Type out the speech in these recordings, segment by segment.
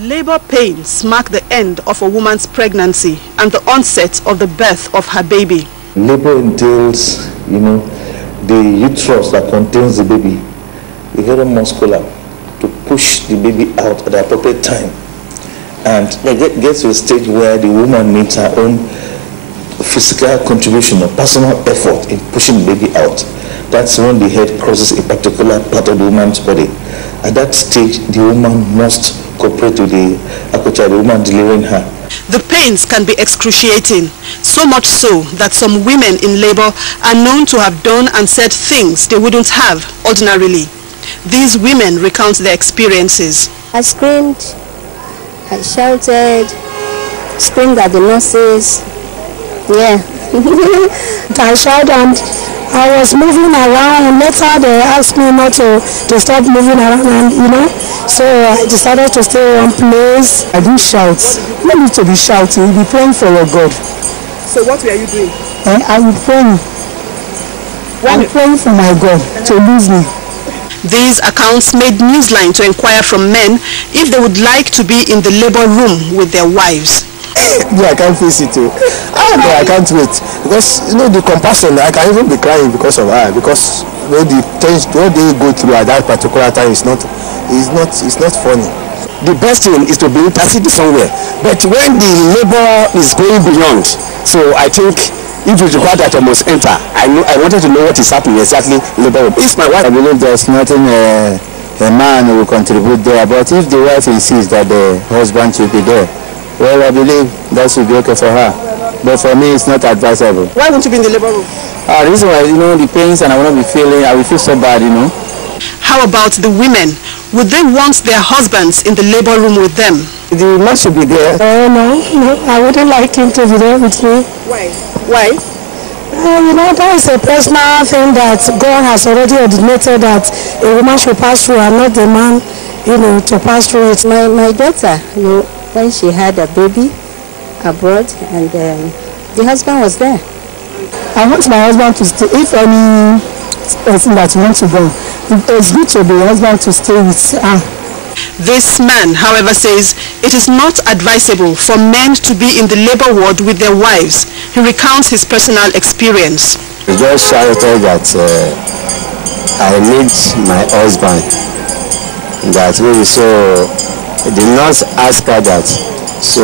Labor pains mark the end of a woman's pregnancy and the onset of the birth of her baby. Labor entails, the uterus that contains the baby, is very muscular to push the baby out at the appropriate time. And it gets to a stage where the woman needs her own physical contribution or personal effort in pushing the baby out. That's when the head crosses a particular part of the woman's body. At that stage, the woman must cooperate with the aperture, the woman delivering her. The pains can be excruciating, so much so that some women in labor are known to have done and said things they wouldn't have ordinarily. These women recount their experiences. I screamed, I shouted, screamed at the nurses. Yeah. I shouted and I was moving around. Later they asked me not to stop moving around, and so I decided to stay in one place. I didn't shout. No need to be shouting. Be praying for your God. So what were you doing? I was praying. I'm praying for my God to lose me. These accounts made Newsline to inquire from men if they would like to be in the labor room with their wives. Yeah, I can't face it too. I can't wait because the compassion. I can even be crying because of her, because the things what they go through at that particular time is not funny. The best thing is to be interceded somewhere, but when the labor is going beyond, so I think if it's required that I must enter, I wanted to know what is happening exactly in labor room. If my wife, I believe there's nothing a man will contribute there, but if the wife insists that the husband should be there, well, I believe that should be okay for her. But for me, it's not advisable. Why won't you be in the labor room? The reason why, the pains, and I will feel so bad, How about the women? Would they want their husbands in the labor room with them? The man should be there. No, I wouldn't like him to be there with me. Why? That is a personal thing that God has already ordinated that a woman should pass through and not the man, to pass through it. My daughter, when she had a baby abroad, and the husband was there. I want my husband to stay. If any person that wants to go, it's good to the husband to stay with her. This man, however, says it is not advisable for men to be in the labor ward with their wives. He recounts his personal experience. He just shouted that I need my husband. That really so. The nurse asked her that, so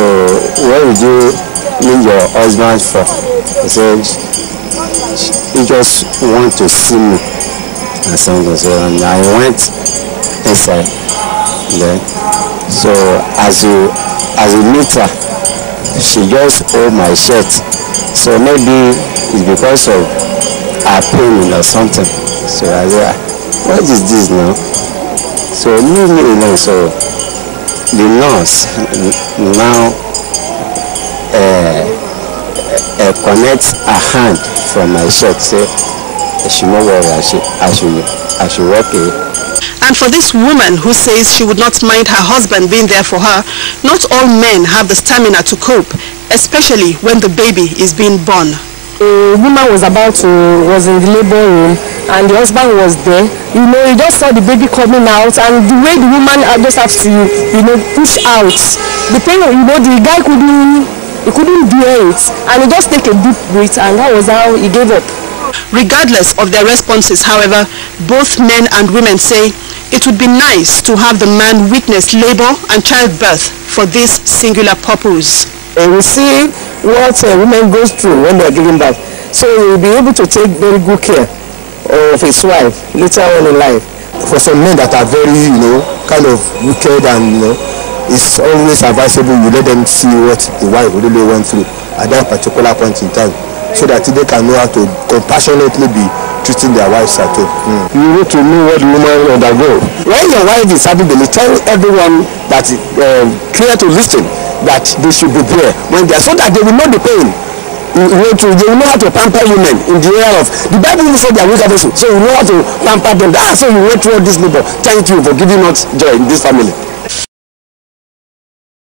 what would you need your husband for? He said, he just want to see me. And I went inside there. So as you meet her, she just hold my shirt. So maybe it's because of her pain or something. So I said, what is this now? So leave me alone. So the nurse now connects a hand from my shirt. Say, she know where I should walk in. And for this woman who says she would not mind her husband being there for her, not all men have the stamina to cope, especially when the baby is being born. The woman was in the labor room, and the husband was there. He just saw the baby coming out, and the way the woman just has to, push out. The pain, the guy couldn't bear it, and he just take a deep breath, and that was how he gave up. Regardless of their responses, however, both men and women say it would be nice to have the man witness labor and childbirth for this singular purpose. We see what women go through when they are giving birth, so he will be able to take very good care of his wife later on in life. For some men that are very, kind of wicked, and it's always advisable you let them see what the wife really went through at that particular point in time, so that they can know how to compassionately be treating their wives at home. You need to know what the woman undergo. When your wife is having baby, tell everyone that clear to listen that they should be there when they are, so that they will know the pain. They will know how to pamper women in the area of the Bible. Even said they are weaker vessels, so you know how to pamper them. So you went through all this labor. Thank you for giving us joy in this family.